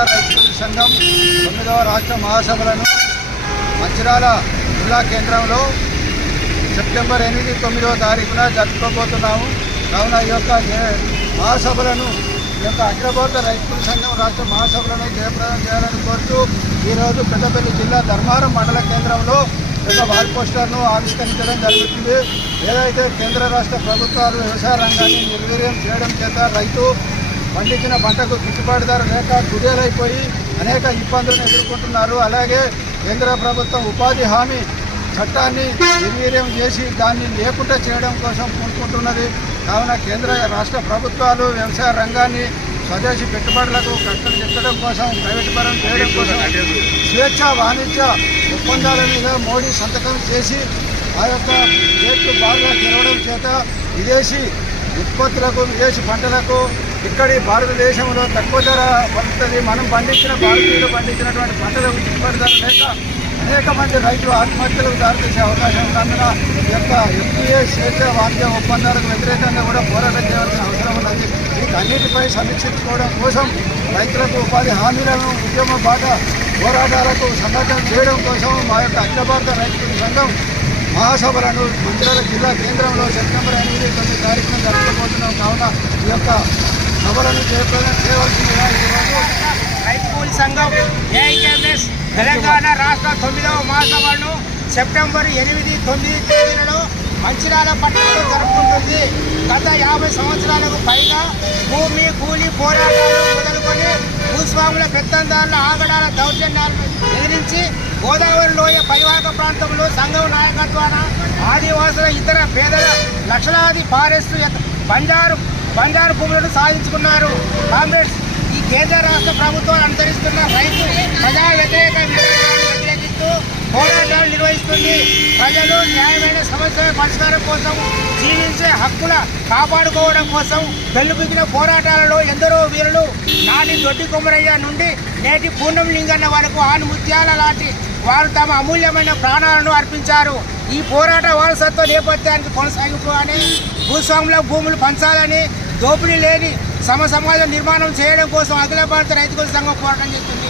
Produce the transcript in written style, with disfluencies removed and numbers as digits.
రైతు సంఘం 9వ రాష్ట్ర మహాసభలను మంచిర్యాల జిల్లా కేంద్రంలో సెప్టెంబర్ 8, 9వ తారీఖున జరుపుకోబోతున్నాము. కావున ఈ యొక్క మహాసభలను అఖిల భారత రైతు సంఘం రాష్ట్ర మహాసభలను జయప్రదం చేయాలని కోరుతూ ఈరోజు పెద్దపల్లి జిల్లా ధర్మారం మండల కేంద్రంలో వాల్ పోస్టర్ను ఆవిష్కరించడం జరుగుతుంది. ఏదైతే కేంద్ర రాష్ట్ర ప్రభుత్వాలు వ్యవసాయ రంగాన్ని నిర్వీర్యం చేయడం చేత రైతు పండించిన పంటకు గిట్టుబాటు ధర లేక కుదేలైపోయి అనేక ఇబ్బందులను ఎదుర్కొంటున్నారు. అలాగే కేంద్ర ప్రభుత్వం ఉపాధి హామీ చట్టాన్ని నిర్వీర్యం చేసి దాన్ని లేకుండా చేయడం కోసం పూనుకుంటున్నది. కావున కేంద్ర రాష్ట్ర ప్రభుత్వాలు వ్యవసాయ రంగాన్ని స్వదేశీ పెట్టుబడులకు కట్టలు చెక్కడం కోసం, ప్రైవేట్ పరం చేయడం కోసం స్వేచ్ఛ వాణిజ్య ఒప్పందాల మీద మోడీ సంతకం చేసి ఆ యొక్క గేట్లు బాగా తెరవడం చేత విదేశీ ఉత్పత్తులకు, విదేశీ పంటలకు ఇక్కడి భారతదేశంలో తక్కువ ధర పడుతుంది. మనం భారతీయులు పండించినటువంటి పంటలకు గిట్టుబాటు ధర లేక అనేక మంది రైతులు ఆత్మహత్యలకు దారితీసే అవకాశం ఉన్నందున ఈ యొక్క FTA స్వేచ్ఛ వాణిజ్య ఒప్పందాలకు వ్యతిరేకంగా కూడా పోరాటం చేయాల్సిన అవసరం ఉన్నది. వీటన్నిటిపై సమీక్షించుకోవడం కోసం రైతులకు ఉపాధి హామీలను ఉద్యమ బాట పోరాటాలకు సన్నద్ధం చేయడం కోసం మా యొక్క అఖిల భారత రైతు సంఘం మహాసభలను మంచిర్యాల జిల్లా కేంద్రంలో సెప్టెంబర్ 8, 9 తారీఖున జరుపుకోబోతున్నాం. కావున ఈ యొక్క సభలను చేయవలసిందిగా ఈరోజు రైతు కూలీ సంఘం ఏఐకేఎంఎస్ తెలంగాణ రాష్ట్ర 9వ మహాసభలను సెప్టెంబర్ 8, 9 తేదీలలో మంచిర్యాల పట్టణంలో జరుపుకుంటుంది. గత 50 సంవత్సరాలకు పైగా భూమి కూలీ పోరాటాలు మొదలుకొని భూస్వాముల పెత్తందారుల ఆగడాల దౌర్జన్యాలను ఎదిరించి గోదావరి లోయ పరివాహక ప్రాంతంలో సంఘం నాయకత్వాన ఆదివాసుల ఇతర పేదల లక్షలాది ఫారెస్టు బంజారు భూములను సాధించుకున్నారు. కాంగ్రెస్ ఈ కేంద్ర రాష్ట్ర ప్రభుత్వాలు అనుసరిస్తున్న రైతు ప్రజా వ్యతిరేక విధానాలను వ్యతిరేకిస్తూ పోరాటాలు నిర్వహిస్తుంది. ప్రజలు న్యాయమైన సమస్యల పరిష్కారం కోసం, జీవించే హక్కుల కాపాడుకోవడం కోసం వెల్లుబిగిన పోరాటాలలో ఎందరో వీరులు నాటి దొడ్డి కొమరయ్య నుండి నేటి పూర్ణం లింగన్న వరకు ఆనుముత్యాల లాంటి వారు తమ అమూల్యమైన ప్రాణాలను అర్పించారు. ఈ పోరాట వారసత్వ నేపథ్యానికి కొనసాగుతూనే భూస్వాముల భూములు పంచాలని, దోపిడీ లేని సమాజ నిర్మాణం చేయడం కోసం అఖిల భారత రైతు కూలీ సంఘం పోరాటం చేస్తుంది.